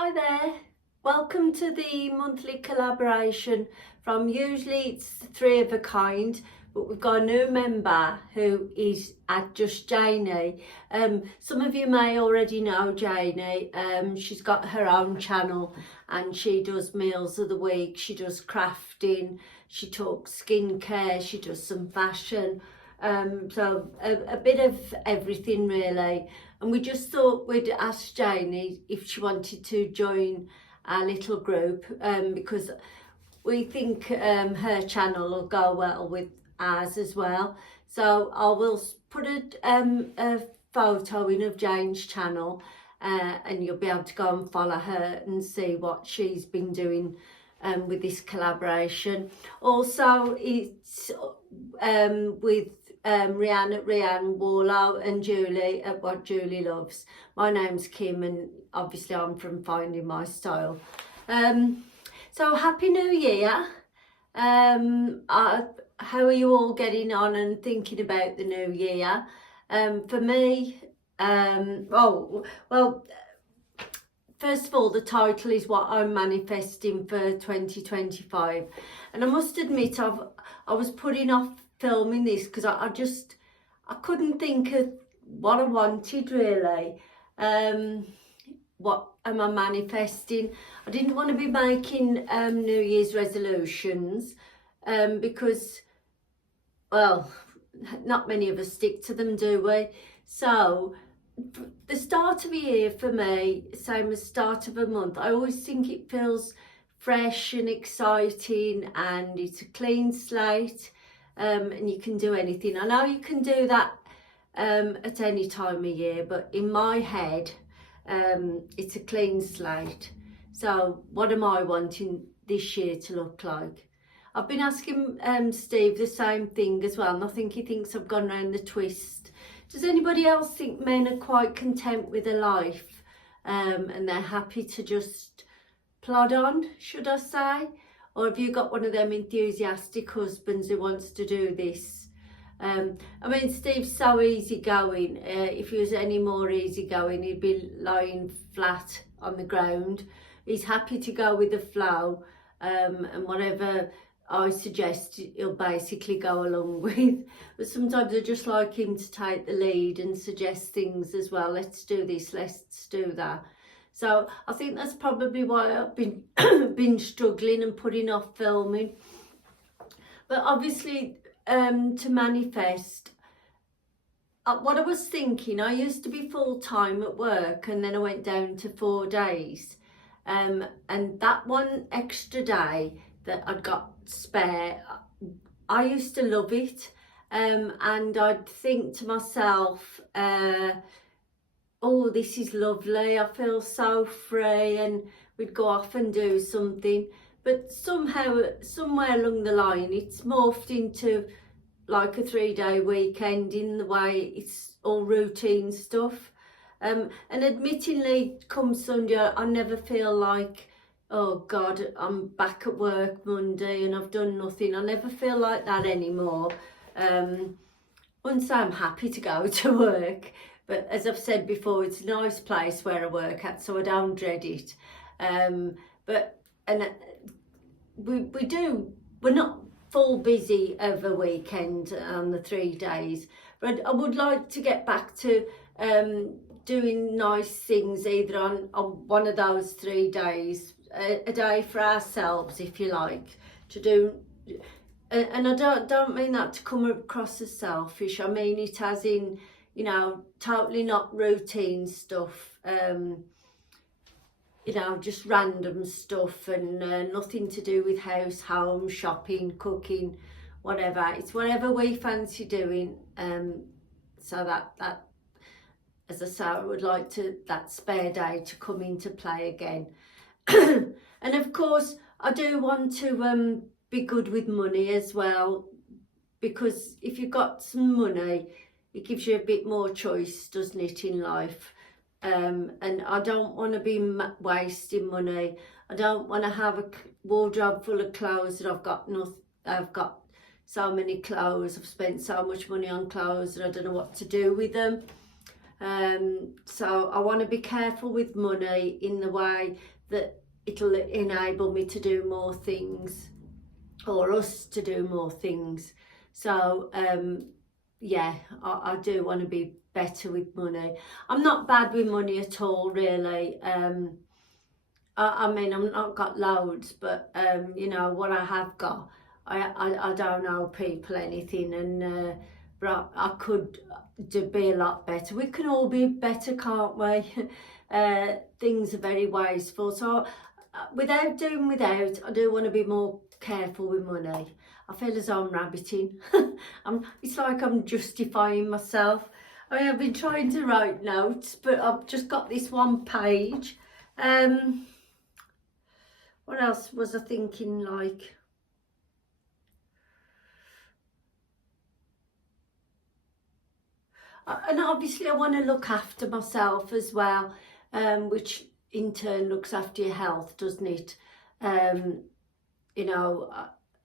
Hi there, welcome to the monthly collaboration from usually it's three of a kind, but we've got a new member who is at Just Janie. Some of you may already know Janie. She's got her own channel and she does meals of the week, she does crafting, she talks skincare, she does some fashion. So a bit of everything really. And we just thought we'd ask Janie if she wanted to join our little group, because we think her channel will go well with ours as well. So I will put a photo in of Jane's channel, and you'll be able to go and follow her and see what she's been doing with this collaboration. Also, it's with Rianne Warlow and Julie at What Julie Loves. My name's Kim and obviously I'm from Finding My Style. So happy New Year. How are you all getting on and thinking about the new year? For me, first of all, the title is what I'm manifesting for 2025, and I must admit I was putting off filming this because I couldn't think of what I wanted really. What am I manifesting? I didn't want to be making New Year's resolutions because, well, not many of us stick to them, do we? So the start of a year for me, same as start of a month, I always think it feels fresh and exciting and it's a clean slate. And you can do anything. I know you can do that at any time of year, but in my head, it's a clean slate. So what am I wanting this year to look like? I've been asking Steve the same thing as well, and I think he thinks I've gone round the twist. Does anybody else think men are quite content with their life and they're happy to just plod on, should I say? Or have you got one of them enthusiastic husbands who wants to do this? I mean, Steve's so easygoing. If he was any more easygoing, he'd be lying flat on the ground. He's happy to go with the flow, and whatever I suggest, he'll basically go along with. But sometimes I just like him to take the lead and suggest things as well. Let's do this, let's do that. So I think that's probably why I've been been struggling and putting off filming. But obviously, to manifest, what I was thinking, I used to be full-time at work and then I went down to 4 days. And that one extra day that I'd got spare, I used to love it. And I'd think to myself, oh, this is lovely, I feel so free, and we'd go off and do something. But somehow, somewhere along the line, it's morphed into like a 3-day weekend in the way it's all routine stuff. And admittingly, come Sunday, I never feel like, oh God, I'm back at work Monday and I've done nothing. I never feel like that anymore. Wouldn't say I'm happy to go to work, but as I've said before, it's a nice place where I work at, so I don't dread it. We're not full busy over weekend on the 3 days, but I would like to get back to doing nice things either on one of those 3 days, a day for ourselves, if you like, to do. And I don't mean that to come across as selfish. I mean it as in, you know, totally not routine stuff, you know, just random stuff and nothing to do with house, home, shopping, cooking, whatever. It's whatever we fancy doing. So that as I say, I would like that spare day to come into play again. And of course, I do want to be good with money as well, because if you've got some money, it gives you a bit more choice, doesn't it, in life? And I don't want to be wasting money. I don't want to have a wardrobe full of clothes that I've got so many clothes, I've spent so much money on clothes that I don't know what to do with them. So I want to be careful with money in the way that it'll enable me to do more things, or us to do more things. So yeah, I do want to be better with money. I'm not bad with money at all, really. I mean, I'm not got loads, but you know, what I have got, I don't owe people anything, and but I could be a lot better. We can all be better, can't we? Things are very wasteful. So without doing without, I do want to be more careful with money. I feel as though I'm rabbiting. It's like I'm justifying myself. I mean, I've been trying to write notes, but I've just got this one page. What else was I thinking, like? And obviously I want to look after myself as well, which in turn looks after your health, doesn't it? You know,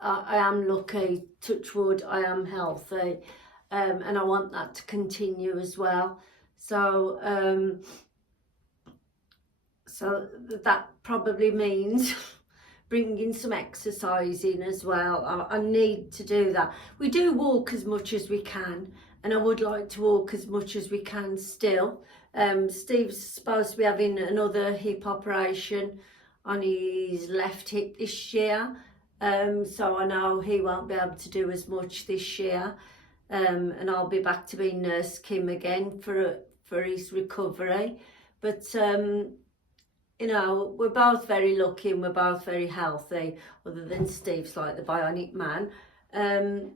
I am lucky, touch wood, I am healthy, and I want that to continue as well. So, so that probably means bringing some exercise in as well. I need to do that. We do walk as much as we can, and I would like to walk as much as we can still. Steve's supposed to be having another hip operation on his left hip this year, so I know he won't be able to do as much this year, and I'll be back to being Nurse Kim again for his recovery. But you know, we're both very lucky and we're both very healthy, other than Steve's like the bionic man. And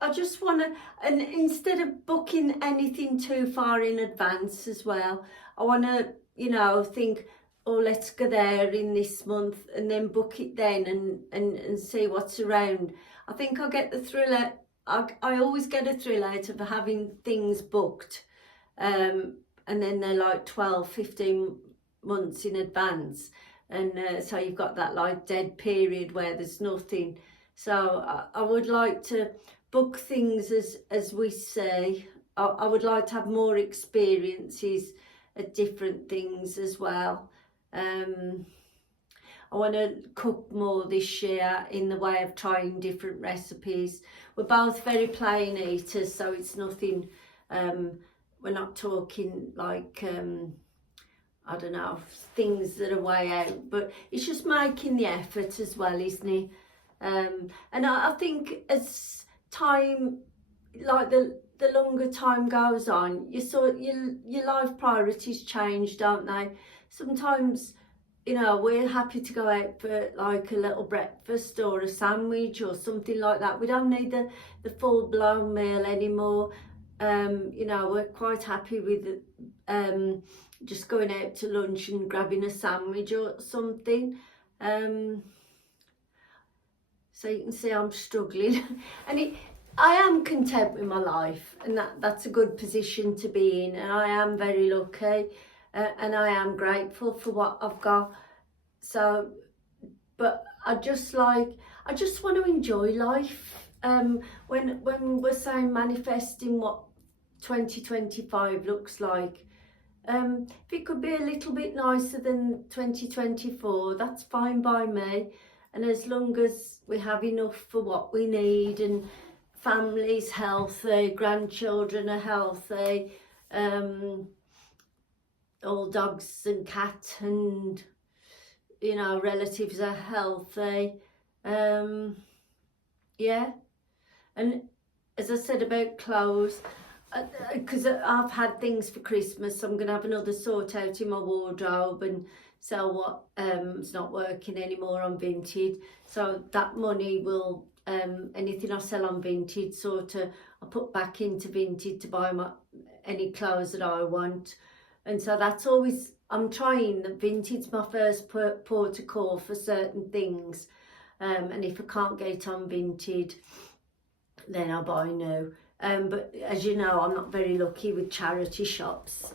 I just want to, and instead of booking anything too far in advance as well, I want to, you know, think, oh, let's go there in this month, and then book it then, and see what's around. I think I'll get the thrill. I always get a thrill out of having things booked. And then they're like 12, 15 months in advance. And so you've got that like dead period where there's nothing. So I would like to book things as we say. I would like to have more experiences at different things as well. I want to cook more this year in the way of trying different recipes. We're both very plain eaters, so it's nothing... we're not talking like, I don't know, things that are way out, but it's just making the effort as well, isn't it? And I think as time, like the longer time goes on, your life priorities change, don't they? Sometimes, you know, we're happy to go out for like a little breakfast or a sandwich or something like that. We don't need the full-blown meal anymore. You know, we're quite happy with just going out to lunch and grabbing a sandwich or something. So you can see I'm struggling. And I am content with my life, and that's a good position to be in, and I am very lucky, and I am grateful for what I've got. So, but I just want to enjoy life. When we're saying manifesting what 2025 looks like, if it could be a little bit nicer than 2024, that's fine by me. And as long as we have enough for what we need, and families healthy, grandchildren are healthy, all dogs and cats and, you know, relatives are healthy, yeah. And as I said about clothes, because I've had things for Christmas, so I'm going to have another sort out in my wardrobe and sell what is not working anymore on Vinted. So that money will, anything I sell on Vinted, sort of, I put back into Vinted to buy any clothes that I want. And so that's always, I'm trying, Vinted's my first port of call for certain things. And if I can't get it on Vinted, then I'll buy new. But as you know, I'm not very lucky with charity shops.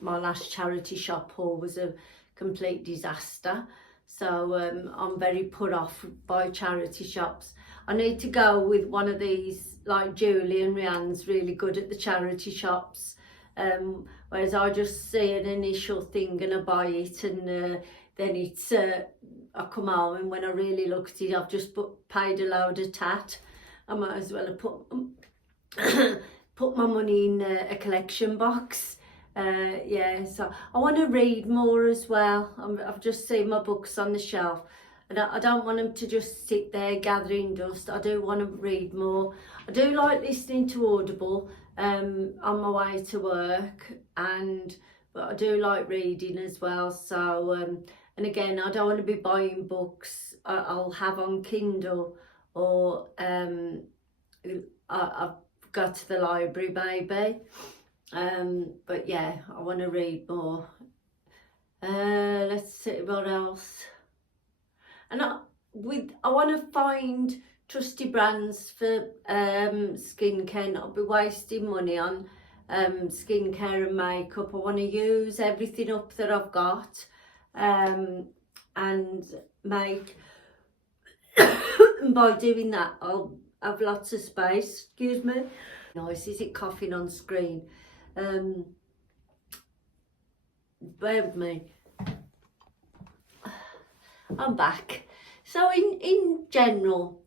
My last charity shop haul was a complete disaster. So I'm very put off by charity shops. I need to go with one of these, like Julie and Rianne's really good at the charity shops. Whereas I just see an initial thing and I buy it, and then it's I come home and when I really look at it, I've just paid a load of tat. I might as well have put my money in a collection box. Yeah, so I want to read more as well. I've just seen my books on the shelf, and I don't want them to just sit there gathering dust. I do want to read more. I do like listening to Audible on my way to work, but I do like reading as well. So and again, I don't want to be buying books I'll have on Kindle, or I've got to the library maybe. But yeah, I want to read more. Let's see what else. And I want to find trusty brands for skincare, not be wasting money on skincare and makeup. I want to use everything up that I've got, and make and by doing that I'll have lots of space. Excuse me. Nice, is it coughing on screen? Bear with me. I'm back. So in general,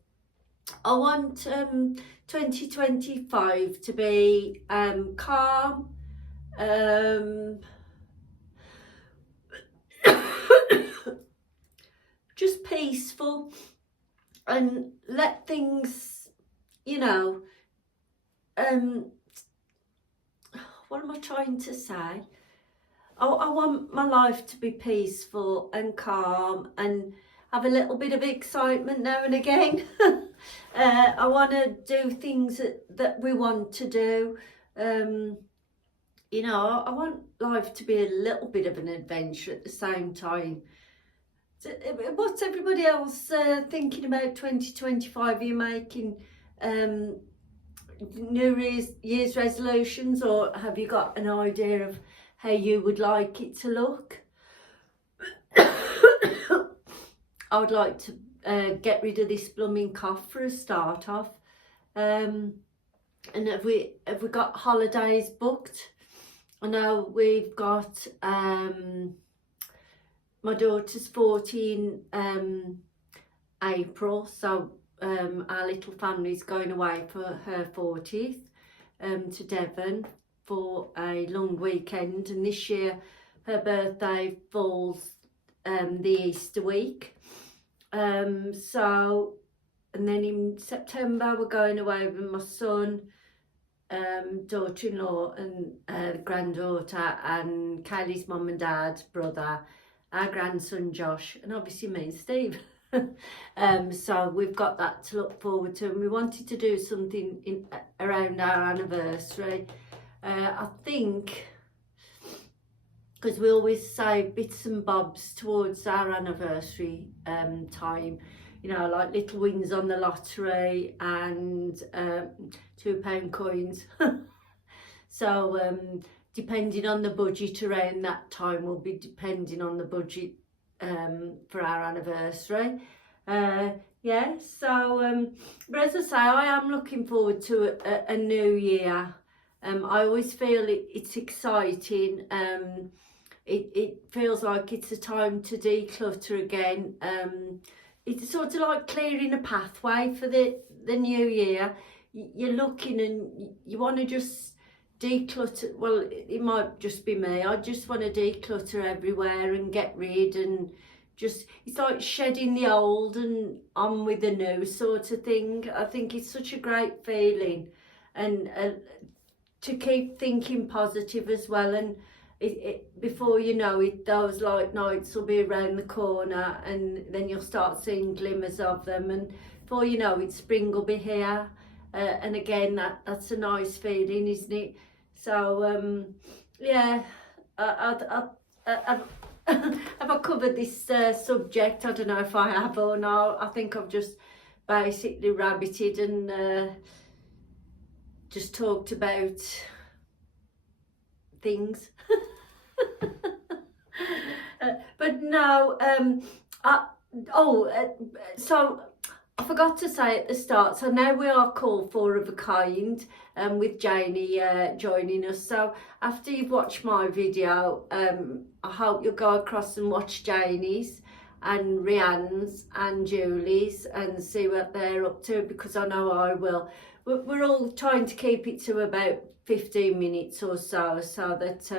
I want 2025 to be calm, just peaceful, and let things, you know, what am I trying to say? I want my life to be peaceful and calm and have a little bit of excitement now and again. I want to do things that we want to do. You know, I want life to be a little bit of an adventure at the same time. So, what's everybody else thinking about 2025? Are you making New Year's resolutions, or have you got an idea of how you would like it to look? I would like to get rid of this blooming cough for a start off. And have we got holidays booked? I know we've got my daughter's 14 April, so our little family's going away for her 40th to Devon for a long weekend, and this year her birthday falls the Easter week. So, and then in September we're going away with my son, daughter-in-law and granddaughter, and Kylie's mum and dad, brother, our grandson Josh, and obviously me and Steve. So we've got that to look forward to, and we wanted to do something around our anniversary. I think, because we always save bits and bobs towards our anniversary time, you know, like little wins on the lottery and £2 coins. So depending on the budget around that time, will be depending on the budget for our anniversary. Yeah, so but as I say, I am looking forward to a new year. I always feel it's exciting. It feels like it's a time to declutter again. It's sort of like clearing a pathway for the new year. You're looking and you want to just declutter. Well, it might just be me. I just want to declutter everywhere and get rid, and just, it's like shedding the old and on with the new sort of thing. I think it's such a great feeling, and to keep thinking positive as well. And before you know it, those light nights will be around the corner, and then you'll start seeing glimmers of them, and before you know it, spring will be here. And again, that's a nice feeling, isn't it? So yeah, have I covered this subject? I don't know if I have or not. I think I've just basically rabbited and just talked about things. But no, so I forgot to say at the start, so now we are called Four of a Kind, with Janie joining us. So after you've watched my video, I hope you'll go across and watch Janie's and Rianne's and Julie's and see what they're up to, because I know I will. We're all trying to keep it to about 15 minutes or so, so that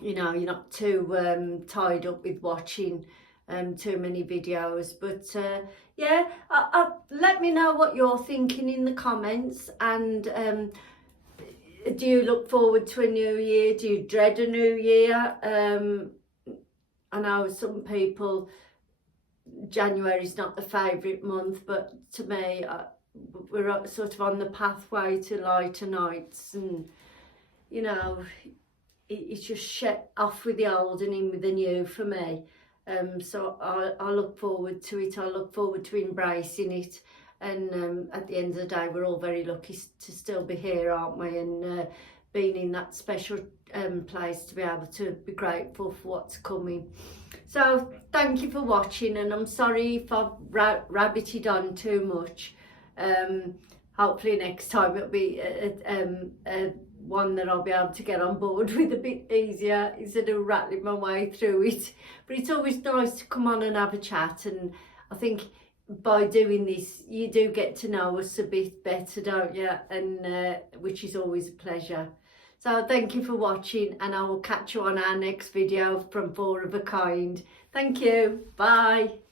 you know, you're not too tied up with watching too many videos. But yeah, let me know what you're thinking in the comments. And do you look forward to a new year? Do you dread a new year? I know some people, January's not the favourite month, but to me, we're sort of on the pathway to lighter nights, and you know, it's just shut off with the old and in with the new for me. So I look forward to it. I look forward to embracing it. And at the end of the day, we're all very lucky to still be here, aren't we? And being in that special place to be able to be grateful for what's coming. So thank you for watching, and I'm sorry if I've rabbited on too much. Hopefully next time it'll be one that I'll be able to get on board with a bit easier instead of rattling my way through it. But it's always nice to come on and have a chat, and I think by doing this you do get to know us a bit better, don't you? And which is always a pleasure. So thank you for watching, and I will catch you on our next video from Four of a Kind. Thank you. Bye.